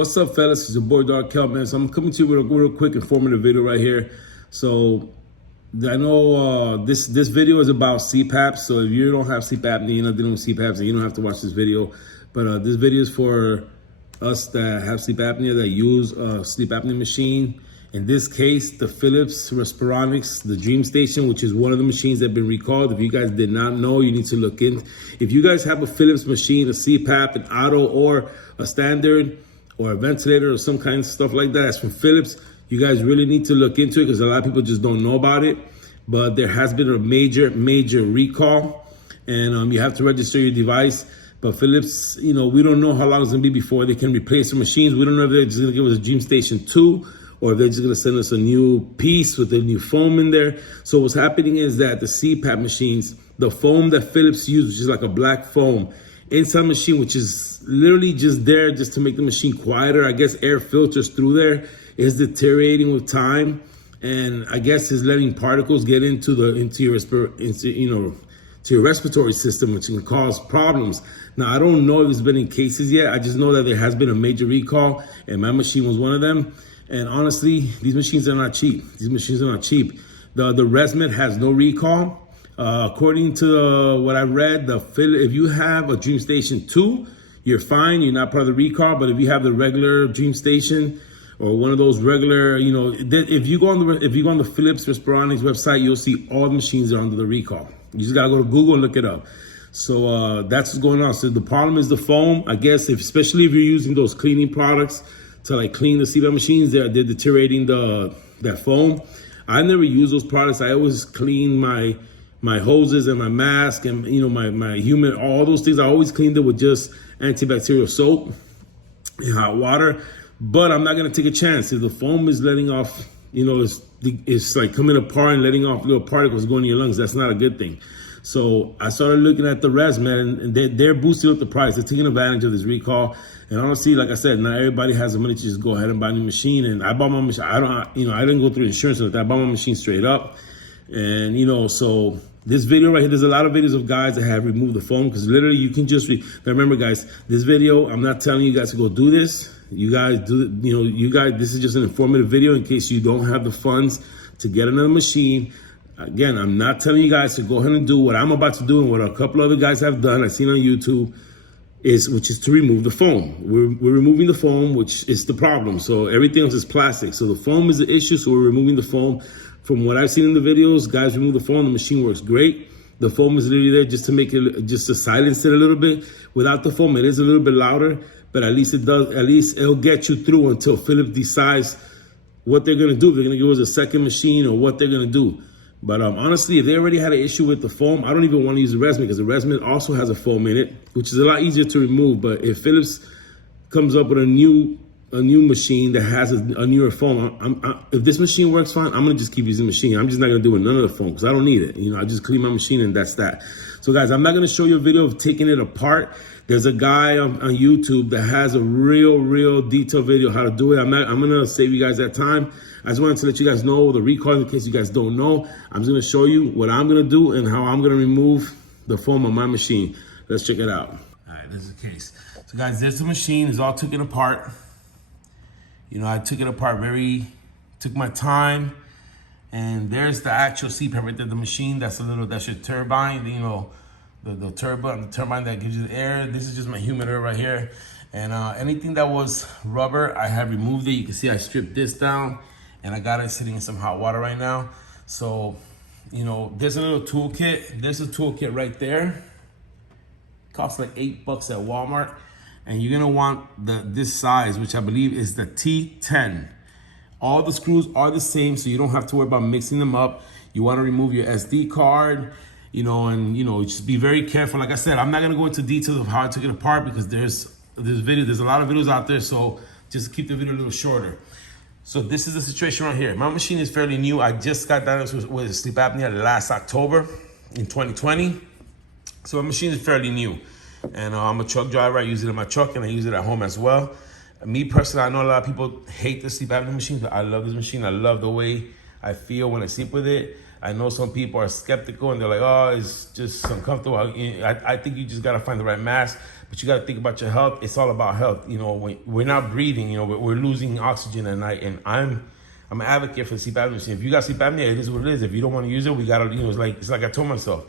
What's up, fellas? It's your boy Dark Kelman. So I'm coming to you with a real quick informative video right here. So I know this video is about CPAP. So if you don't have CPAP and you're not dealing with CPAP, then you don't have to watch this video. But this video is for us that have sleep apnea, that use a sleep apnea machine. In this case, the Phillips Respironics, the Dream Station, which is one of the machines that have been recalled. If you guys did not know, you need to look in. If you guys have a Phillips machine, a CPAP, an auto, or a standard, or a ventilator, or some kind of stuff like that, that's from Phillips, you guys really need to look into it because a lot of people just don't know about it. But there has been a major recall, and you have to register your device. But Phillips, we don't know how long it's gonna be before they can replace the machines. We don't know if they're just gonna give us a Dream Station 2 or if they're just gonna send us a new piece with a new foam in there. So what's happening is that the CPAP machines, the foam that Phillips uses, which is like a black foam, inside the machine, which is literally just there just to make the machine quieter. I guess air filters through there, is deteriorating with time. And I guess is letting particles get into your respiratory system, which can cause problems. Now, I don't know if it's been in cases yet. I just know that there has been a major recall, and my machine was one of them. And honestly, these machines are not cheap. The ResMed has no recall. According to what I read, if you have a Dream Station 2, you're fine. You're not part of the recall. But if you have the regular Dream Station or one of those regular, if you go on the Phillips Respironics website, you'll see all the machines are under the recall. You just gotta go to Google and look it up. So that's what's going on. So the problem is the foam. I guess especially if you're using those cleaning products to like clean the CPAP machines, they're deteriorating that foam. I never use those products. I always clean my hoses and my mask and my human, all those things. I always cleaned it with just antibacterial soap and hot water. But I'm not gonna take a chance if the foam is letting off. It's like coming apart and letting off little particles going to your lungs. That's not a good thing. So I started looking at the ResMed, and they're boosting up the price. They're taking advantage of this recall. And honestly, like I said, not everybody has the money to just go ahead and buy a new machine. And I bought my machine. I didn't go through insurance with that. I bought my machine straight up. And so this video right here, there's a lot of videos of guys that have removed the foam because literally you can just now remember, guys, this video, I'm not telling you guys to go do this. You guys this is just an informative video in case you don't have the funds to get another machine. Again, I'm not telling you guys to go ahead and do what I'm about to do and what a couple other guys have done. I've seen on YouTube, which is to remove the foam. We're removing the foam, which is the problem. So everything else is plastic. So the foam is the issue. So we're removing the foam. From what I've seen in the videos, guys remove the foam. The machine works great. The foam is literally there just to silence it a little bit. Without the foam, it is a little bit louder, but at least it'll get you through until Phillips decides what they're gonna do. If they're gonna give us a second machine or what they're gonna do. But honestly, if they already had an issue with the foam, I don't even want to use the ResMed because the ResMed also has a foam in it, which is a lot easier to remove. But if Phillips comes up with a new machine that has a newer foam, if this machine works fine, I'm gonna just keep using the machine. I'm just not gonna do none of the foam because I don't need it. I just clean my machine and that's that. So guys, I'm not gonna show you a video of taking it apart. There's a guy on YouTube that has a real detailed video how to do it. I'm gonna save you guys that time. I just wanted to let you guys know the recall in case you guys don't know. I'm just gonna show you what I'm gonna do and how I'm gonna remove the foam on my machine. Let's check it out. All right, this is the case. So guys, there's the machine. It's all taken apart. I took it apart took my time. And there's the actual CPAP right there, the machine. That's your turbine, the turbine that gives you the air. This is just my humidor right here. And anything that was rubber, I have removed it. You can see I stripped this down and I got it sitting in some hot water right now. So, there's a little toolkit. There's a toolkit right there. Costs like $8 at Walmart. And you're gonna want this size, which I believe is the T10. All the screws are the same, so you don't have to worry about mixing them up. You wanna remove your SD card, just be very careful. Like I said, I'm not gonna go into details of how I took it apart because there's a lot of videos out there, so just keep the video a little shorter. So this is the situation right here. My machine is fairly new. I just got diagnosed with sleep apnea last October in 2020. So my machine is fairly new. And I'm a truck driver. I use it in my truck and I use it at home as well. Me personally, I know a lot of people hate the sleep apnea machine, but I love this machine. I love the way I feel when I sleep with it. I know some people are skeptical and they're like, oh, it's just uncomfortable. I think you just gotta find the right mask. but you got to think about your health. It's all about health. You know, when we're not breathing, you know, we're losing oxygen at night. And I'm an advocate for the CPAP machine. If you got CPAP apnea, it is what it is. If you don't want to use it, we gotta, you know, it's like I told myself,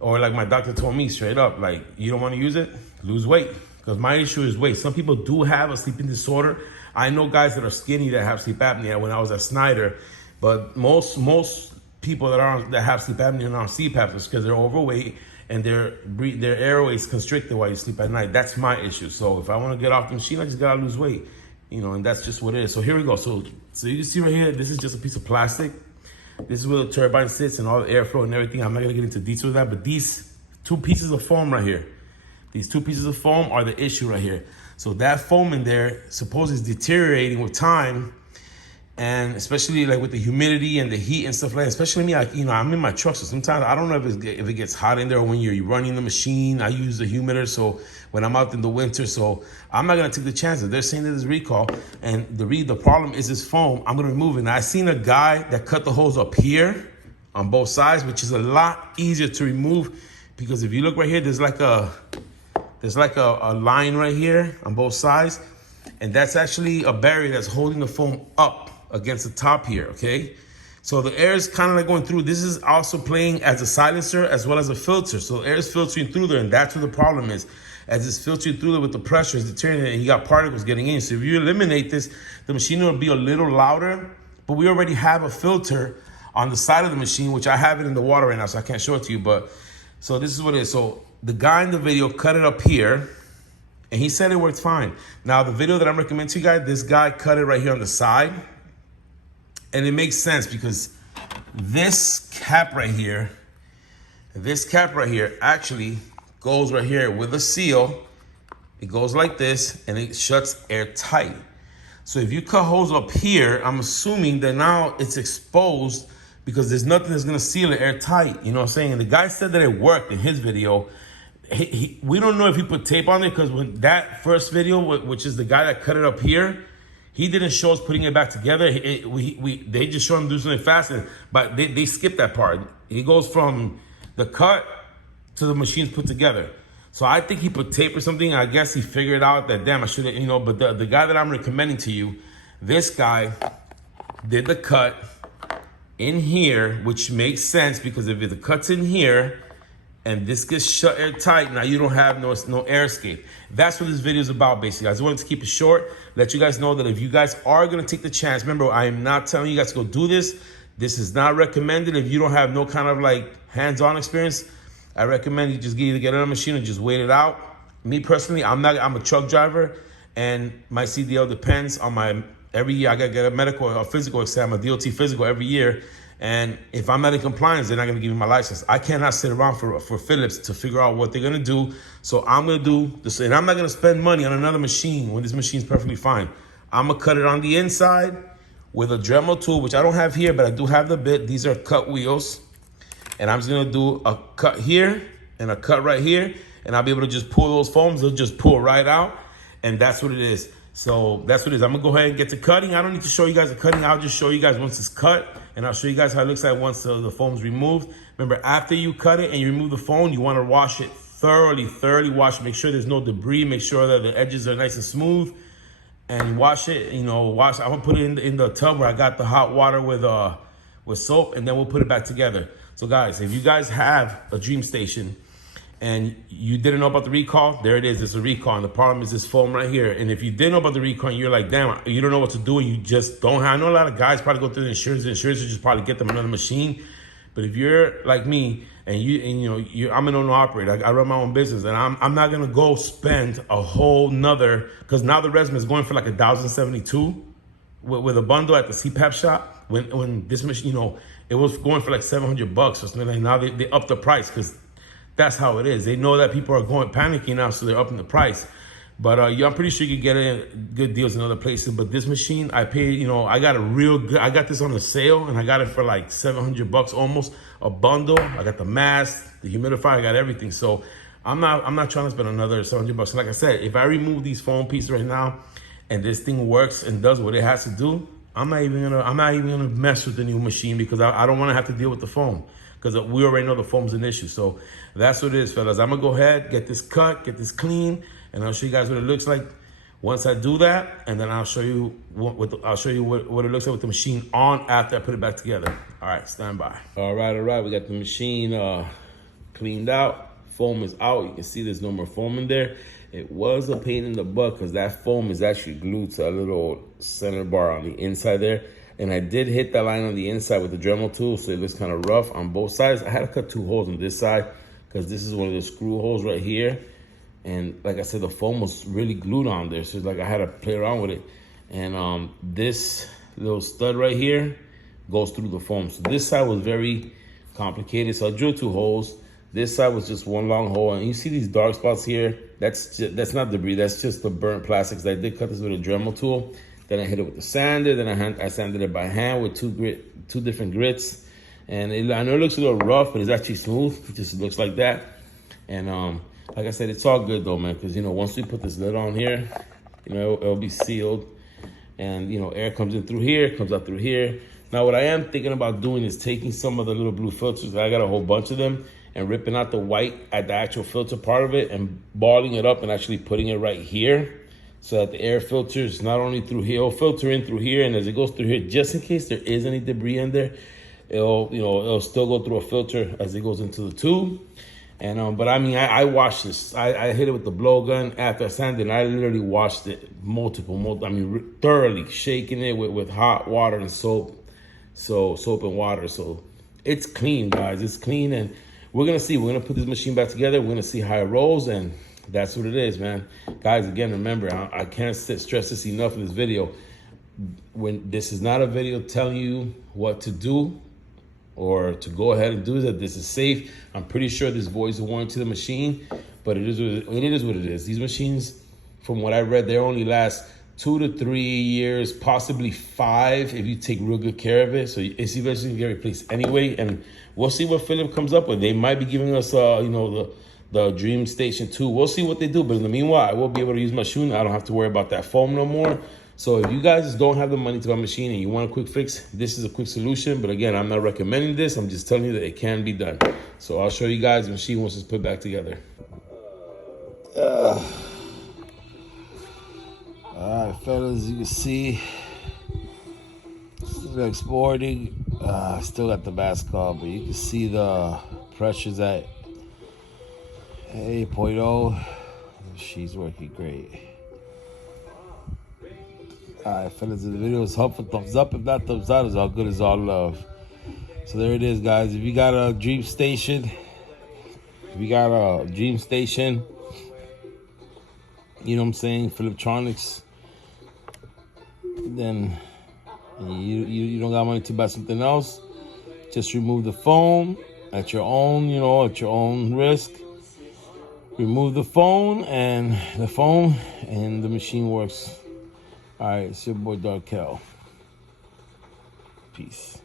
or like my doctor told me straight up, like, you don't want to use it, lose weight. Because my issue is weight. Some people do have a sleeping disorder. I know guys that are skinny that have sleep apnea when I was at Snyder, but most people that have sleep apnea and are on CPAP is because they're overweight and their airway is constricted while you sleep at night. That's my issue. So if I want to get off the machine, I just gotta lose weight, you know, and that's just what it is. So here we go. So you can see right here, this is just a piece of plastic. This is where the turbine sits and all the airflow and everything. I'm not gonna get into detail of that, but these two pieces of foam right here, these two pieces of foam are the issue right here. So that foam in there supposedly is deteriorating with time, and especially like with the humidity and the heat and stuff like that. Especially me, you know, I'm in my truck, so sometimes I don't know if it gets hot in there when you're running the machine. I use the humidifier, so when I'm out in the winter, so I'm not gonna take the chances. They're saying that there's recall, and the problem is this foam. I'm gonna remove it. Now I seen a guy that cut the hose up here on both sides, which is a lot easier to remove, because if you look right here, there's like a line right here on both sides, and that's actually a barrier that's holding the foam up against the top here, okay? So the air is kind of like going through. This is also playing as a silencer as well as a filter. So air is filtering through there, and that's where the problem is. As it's filtering through there with the pressure, it's deteriorating, and you got particles getting in. So if you eliminate this, the machine will be a little louder, but we already have a filter on the side of the machine, which I have it in the water right now, so I can't show it to you, but so this is what it is. So the guy in the video cut it up here, and he said it worked fine. Now the video that I'm recommending to you guys, this guy cut it right here on the side. And it makes sense because this cap right here actually goes right here with a seal. It goes like this and it shuts airtight. So if you cut holes up here, I'm assuming that now it's exposed because there's nothing that's gonna seal it airtight. You know what I'm saying? And the guy said that it worked in his video. We don't know if he put tape on it, because when that first video, which is the guy that cut it up here, he didn't show us putting it back together. They just showed him do something fast, but they skipped that part. He goes from the cut to the machines put together. So I think he put tape or something. I guess he figured out that, damn, I should have, you know, but the guy that I'm recommending to you, this guy did the cut in here, which makes sense because if the cut's in here, and this gets shut airtight, now you don't have no air escape. That's what this video is about, basically. I just wanted to keep it short, let you guys know that if you guys are gonna take the chance, remember, I am not telling you guys to go do this. This is not recommended if you don't have no kind of like hands-on experience. I recommend you just either get on a machine and just wait it out. Me personally, I'm a truck driver, and my CDL depends on every year I gotta get a medical or physical exam, a DOT physical every year. And if I'm not in compliance, they're not gonna give me my license. I cannot sit around for Phillips to figure out what they're gonna do. So I'm gonna do this, and I'm not gonna spend money on another machine when this machine's perfectly fine. I'm gonna cut it on the inside with a Dremel tool, which I don't have here, but I do have the bit. These are cut wheels. And I'm just gonna do a cut here and a cut right here, and I'll be able to just pull those foams. They'll just pull right out, and that's what it is. So that's what it is. I'm gonna go ahead and get to cutting. I don't need to show you guys the cutting. I'll just show you guys once it's cut, and I'll show you guys how it looks like once the foam's removed. Remember, after you cut it and you remove the foam, you wanna wash it thoroughly wash it. Make sure there's no debris. Make sure that the edges are nice and smooth, and wash it, you know, I'm gonna put it in the tub where I got the hot water with soap, and then we'll put it back together. So guys, if you guys have a Dream Station and you didn't know about the recall, there it is, it's a recall. And the problem is this foam right here. And if you didn't know about the recall and you're like, damn, you don't know what to do, and you just don't have, I know a lot of guys probably go through the insurance will just probably get them another machine. But if you're like me and I'm an owner operator, I run my own business, and I'm not gonna go spend a whole nother, because now the resume is going for like $1,072 with a bundle at the CPAP shop. When this machine, you know, it was going for like $700 or something. Like now they upped the price, because that's how it is. They know that people are panicking now, so they're upping the price. But yeah, I'm pretty sure you can get good deals in other places. But this machine, I paid, you know, I got this on a sale, and I got it for like $700 almost, a bundle. I got the mask, the humidifier, I got everything. So I'm not trying to spend another $700. And like I said, if I remove these foam pieces right now, and this thing works and does what it has to do, I'm not even gonna mess with the new machine, because I don't want to have to deal with the foam, because we already know the foam's an issue. So that's what it is, fellas. I'm gonna go ahead, get this cut, get this clean, and I'll show you guys what it looks like once I do that, and then I'll show you what it looks like with the machine on after I put it back together. All right, stand by. All right, we got the machine cleaned out. Foam is out. You can see there's no more foam in there. It was a pain in the butt because that foam is actually glued to a little center bar on the inside there. And I did hit that line on the inside with the Dremel tool, so it looks kind of rough on both sides. I had to cut 2 holes on this side because this is one of the screw holes right here. And like I said, the foam was really glued on there, so it's like I had to play around with it. And this little stud right here goes through the foam. So this side was very complicated, so I drilled 2 holes. This side was just 1 long hole, and you see these dark spots here? That's not debris, that's just the burnt plastics. I did cut this with a Dremel tool. Then I hit it with the sander. Then I sanded it by hand with 2 different grits. And I know it looks a little rough, but it's actually smooth. It just looks like that. And like I said, it's all good though, man, because, you know, once we put this lid on here, you know, it'll be sealed. And, you know, air comes in through here, comes out through here. Now, what I am thinking about doing is taking some of the little blue filters. I got a whole bunch of them, and ripping out the white at the actual filter part of it and balling it up and actually putting it right here, so that the air filters not only through here, it'll filter in through here, and as it goes through here, just in case there is any debris in there, it'll still go through a filter as it goes into the tube. And but I mean, I washed this. I hit it with the blowgun after I sanded it, and I literally washed it thoroughly, shaking it with hot water and soap and water. So it's clean, guys. It's clean, and we're gonna see. We're gonna put this machine back together. We're gonna see how it rolls, and that's what it is, man. Guys, again, remember, I can't stress this enough in this video. When this is not a video telling you what to do or to go ahead and do that, this is safe. I'm pretty sure this voids the warranty to the machine, but it is what it is. These machines, from what I read, they only last 2 to 3 years, possibly 5 if you take real good care of it. So it's eventually gonna get replaced anyway, and we'll see what Phillips comes up with. They might be giving us, the Dream Station 2. We'll see what they do, but in the meanwhile, I will be able to use my machine. I don't have to worry about that foam no more. So if you guys don't have the money to buy a machine and you want a quick fix, this is a quick solution. But again, I'm not recommending this. I'm just telling you that it can be done. So I'll show you guys the machine once it's put back together. All right, fellas, you can see, still exporting. Still got the mask on, but you can see the pressure's at 8.0. She's working great. Alright, fellas, if the video is helpful, thumbs up. If not, thumbs down. Is all good as all love. So there it is, guys. If you got a Dream Station, you know what I'm saying, Philiptronics, then you don't got money to buy something else, just remove the foam at your own risk. Remove the foam, and the machine works. All right, it's your boy Darkel. Peace.